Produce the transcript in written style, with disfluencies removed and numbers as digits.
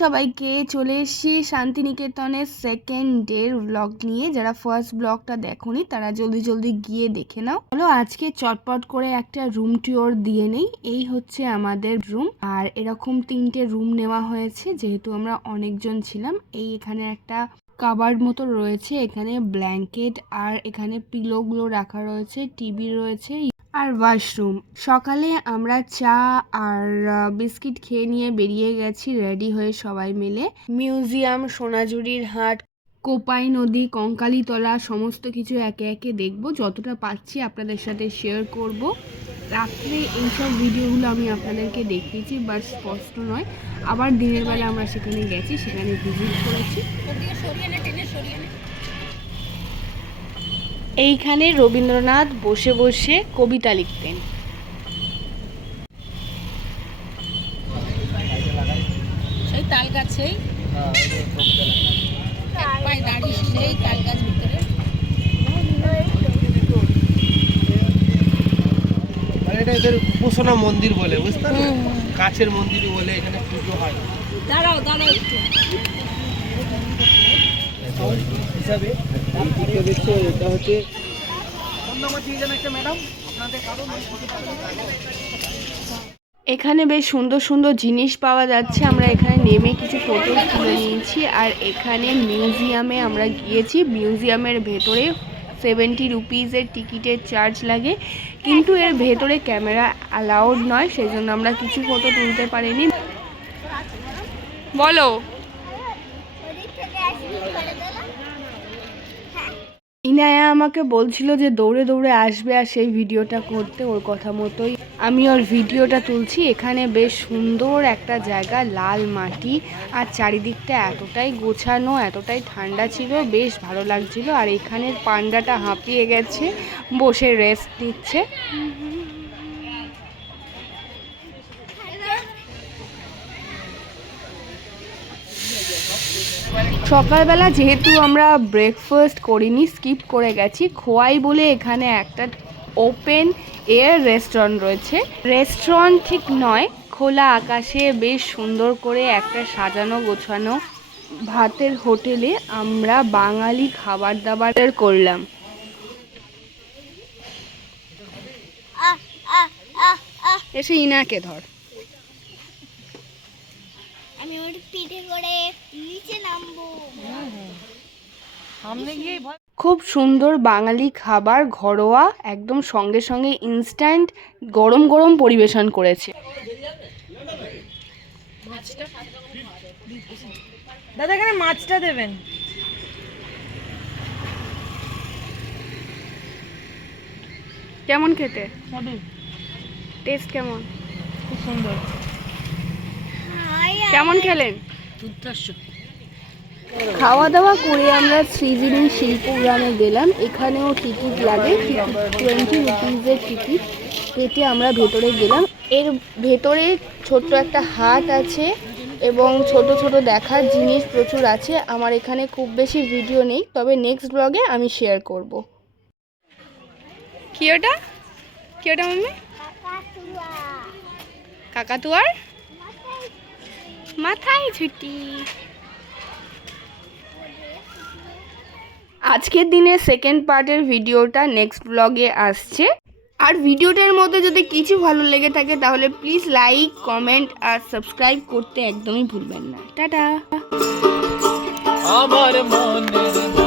সবাইকে, চলে এসেছি শান্তিনিকেতনের সেকেন্ড ডের ব্লগ নিয়ে। যারা ফার্স্ট ব্লগটা দেখোনি তারা জলদি জলদি গিয়ে দেখে নাও। চলো আজকে চটপট করে একটা রুম ট্যুর দিয়ে নেই। এই হচ্ছে আমাদের রুম, আর এরকম 3টে রুম নেওয়া হয়েছে যেহেতু আমরা অনেকজন ছিলাম। এখানে একটা কাবার্ড মতো রয়েছে, এখানে ব্ল্যাঙ্কেট আর এখানে পিলোগুলো রাখা রয়েছে, টিভি রয়েছে আর ওয়াশরুম। সকালে আমরা চা আর বিস্কিট খেয়ে নিয়ে বেরিয়ে গেছি রেডি হয়ে সবাই মিলে। মিউজিয়াম, সোনাঝুরির হাট, কোপাই নদী, কঙ্কালীতলা সমস্ত কিছু একে একে দেখব। যতটা পাচ্ছি আপনাদের সাথে শেয়ার করব। রাত্রে এইসব ভিডিওগুলো আমি আপনাদেরকে দেখিয়েছি, বাট স্পষ্ট নয়। আবার দিনের বেলা আমরা সেখানে গেছি, সেখানে ভিজিট করেছি। এইখানে রবীন্দ্রনাথ বসে বসে কবিতা লিখতেন। সেই তাল গাছেই দাঁড়িয়ে সেই তাল গাছ ভিতরে এটা এদের উপাসনা মন্দির বলে, বুঝতে পারলেন? কাছের মন্দির বলে, এখানে পুজো হয়। দাঁড়াও একটু হিসাবে দেখছো, এটা হচ্ছে ম্যাডাম আপনাদের কারণ। এখানে বেশ সুন্দর সুন্দর জিনিস পাওয়া যাচ্ছে। আমরা এখানে নেমে কিছু ফটো তুলে নিয়েছি। আর এখানে মিউজিয়ামে আমরা গিয়েছি। মিউজিয়ামের ভেতরে 70 রুপিজের টিকিটের চার্জ লাগে, কিন্তু এর ভেতরে ক্যামেরা অ্যালাউড নয়, সেই জন্য আমরা কিছু ফটো তুলতে পারিনি। বলো। ইনায়া আমাকে বলছিল যে দৌড়ে দৌড়ে আসবে আর সেই ভিডিওটা করতে, ওর কথা মতোই আমি ওর ভিডিওটা তুলছি। এখানে বেশ সুন্দর একটা জায়গা, লাল মাটি আর চারিদিকটা এতটাই গোছানো, এতটাই ঠান্ডা ছিল, বেশ ভালো লাগছিল। আর এখানের পান্ডাটা হাঁপিয়ে গেছে, বসে রেস্ট নিচ্ছে। সকালবেলা যেহেতু আমরা ব্রেকফাস্ট করিনি, স্কিপ করে গেছি, খোয়াই বলে এখানে একটা ওপেন এয়ার রেস্টুরেন্ট রয়েছে। রেস্টুরেন্ট ঠিক নয়, খোলা আকাশে বেশ সুন্দর করে একটা সাজানো গোছানো ভাতের হোটেলে আমরা বাঙালি খাবার দাবার করলাম। এসে ইনাকে ধর। আমি ওর পিঠে করে নিচে নামবো। খুব সুন্দর বাঙালি খাবার, ঘরোয়া একদম, সঙ্গে সঙ্গে ইনস্ট্যান্ট গরম গরম পরিবেশন করেছে। দাদা এখানে মাছটা দেবেন। কেমন খেতে? টেস্ট কেমন? খুব সুন্দর। কেমন খেলেন? খাওয়া দাওয়া করে আমরা সৃজনী শিল্পগ্রামে গেলাম। এখানেও টিকিট লাগে, 20 রুপিজের টিকিট কেটে আমরা ভেতরে গেলাম। এর ভেতরে ছোট্ট একটা হাট আছে এবং ছোট ছোট দেখার জিনিস প্রচুর আছে। আমার এখানে খুব বেশি ভিডিও নেই, তবে নেক্সট ব্লগে আমি শেয়ার করব। কি ওটা মাম্মি? কাকাতুয়ার মাথায় ছুটি। আজকের দিনের সেকেন্ড পার্টের ভিডিওটা নেক্সট ব্লগে আসছে। আর ভিডিওটার মধ্যে যদি কিছু ভালো লেগে থাকে তাহলে প্লিজ লাইক, কমেন্ট আর সাবস্ক্রাইব করতে একদমই ভুলবেন না। টাটা। আমার মনের